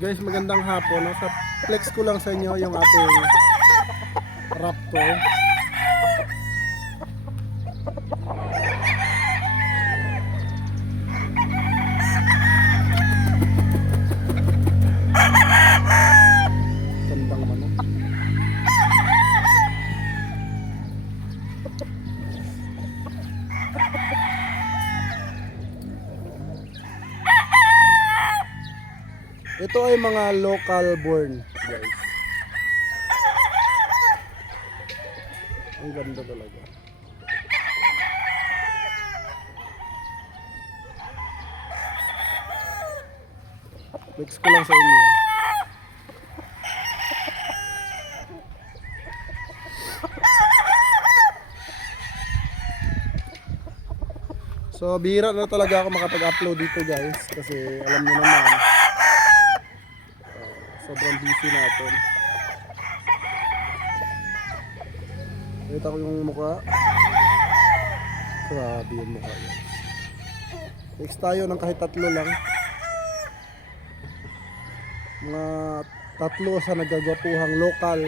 Guys, magandang hapon. Nasa flex ko lang sa inyo yung ating Raptor. Gandang manok. Ito ay mga local born, guys. Ang ganda talaga. Flex ko lang sa inyo. So, bihira na talaga ako makapag-upload dito, guys, kasi alam niyo naman, sobrang busy natin. Kita ko yung mukha. Grabe yung mukha, guys. Next tayo ng kahit tatlo lang. Mga tatlo sa nagagwapuhang lokal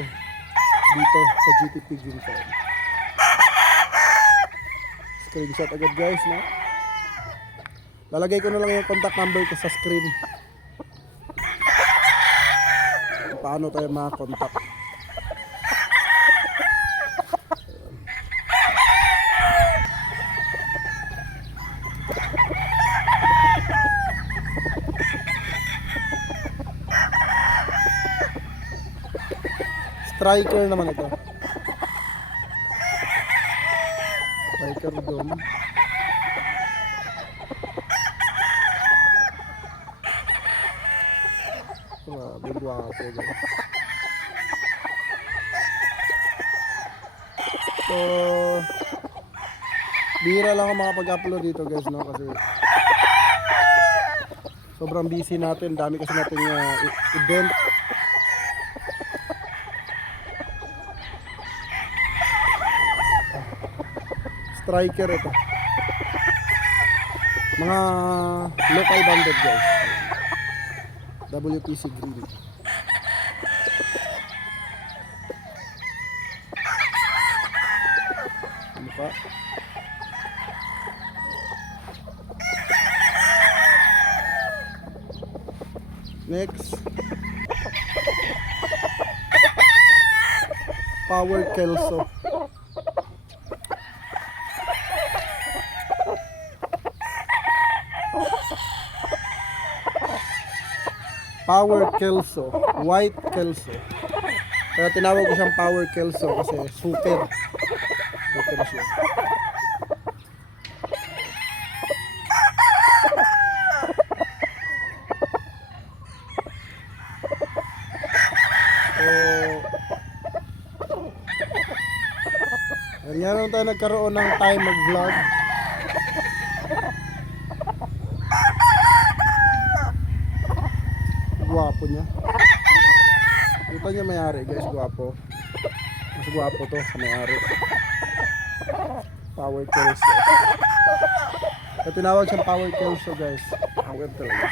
dito sa GTP Green Farm. Screenshot agad, guys, no? Lalagay ko na lang yung contact number ko sa screen. Paano tayo makakontak? Striker naman ito. Striker dome. Grabe, guwapo, guys. So, bihira lang ako makapag-upload dito, guys, no? Kasi sobrang busy natin. Dami kasi nating event. Striker ito. Mga local banded, guys. WTC Green. Mukha. Next. Power Kelso. Power Kelso, White Kelso. Kaya tinawag ko siyang Power Kelso kasi super. Super siya. So, ganyan tayo nagkaroon ng time mag-vlog. Guwapo niya. Kita niya may-ari, guys, guwapo. Mas guwapo to sa may-ari. Power Kelso. Kaya tinawag siyang Power Kelso, guys. Ang web talaga.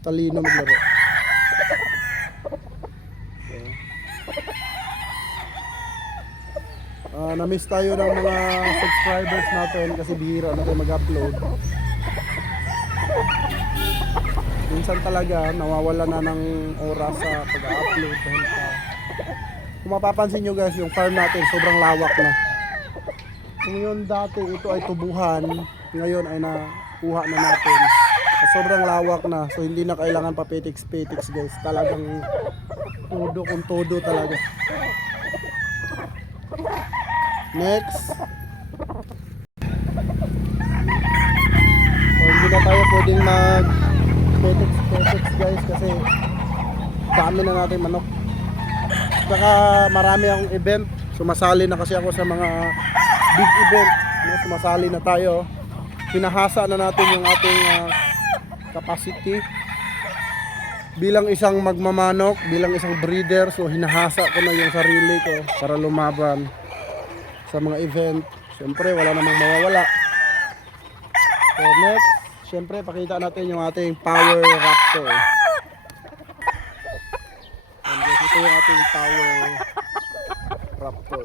Talino maglaro. Okay. Na-miss tayo ng mga subscribers natin kasi bihira na tayo mag-upload. Minsan talaga nawawala na ng oras sa pag-upload dahil kung mapapansin nyo, guys, yung farm natin sobrang lawak na. Kung yun dati ito ay tubuhan, ngayon ay nakuha na natin. Sobrang lawak na, so hindi na kailangan pa petiks-petiks, guys. Talagang todo kung todo talaga. Next. So, hindi na tayo pwedeng petiks, guys, kasi dami na natin manok. Saka marami akong event. Sumasali na kasi ako sa mga big event. Sumasali na tayo. Hinahasa na natin yung ating capacity. Bilang isang magmamanok, bilang isang breeder, so hinahasa ko na yung sarili ko para lumaban sa mga event. Siyempre wala namang mawawala. So next, Siyempre, pakita natin yung ating Power Raptor. And guys, ito yung ating Power Raptor.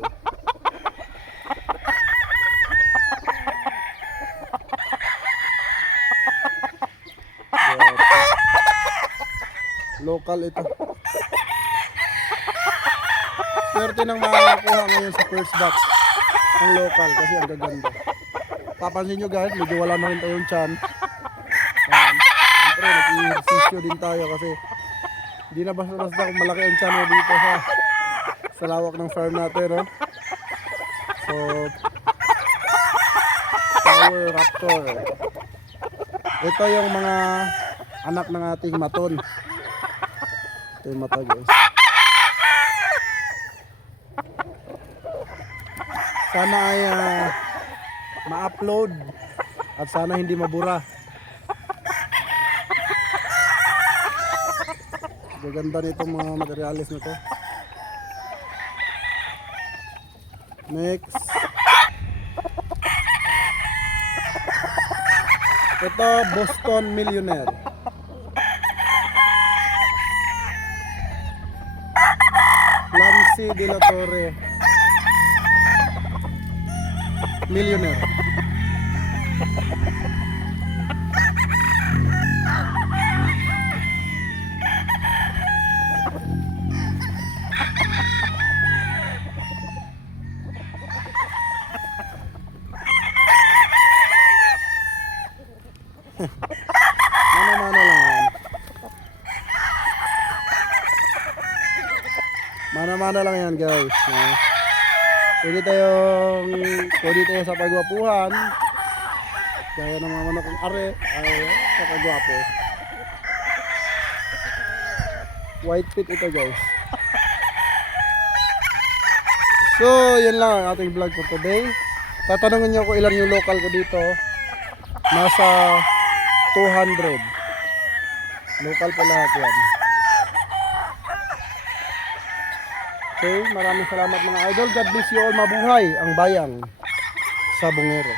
Yes. Local ito. Swerte nang makakuha ngayon sa first batch ang local kasi ang gaganda. Papansin nyo guys, medyo wala na rin tayong tiyan. Siyempre, nag-i-exercise din tayo kasi hindi na basta-basta kung malaki ang tiyan mo dito sa lawak ng farm natin. No? So, Power Raptor. Ito yung mga anak ng ating maton. Ito yung mata guys. Sana ay ma-upload at sana hindi mabura. Gaganda nitong mga materialis na to. Next. Ito, Boston Millionaire. Lancy de la Torre Millionaire. Mana-mana lang yan. Mana-mana lang yan guys. No? Pwede tayo sa pagwapuhan. Gaya ng mga manok ng are ay sa pagwapo. White pit ito guys. So yan lang ang ating vlog for today. Tatanungin niyo kung ilan yung local ko dito. Nasa 200. Local po lahat yan. Okay, maraming salamat mga idol. God bless you all. Mabuhay ang bayang sa Bungero.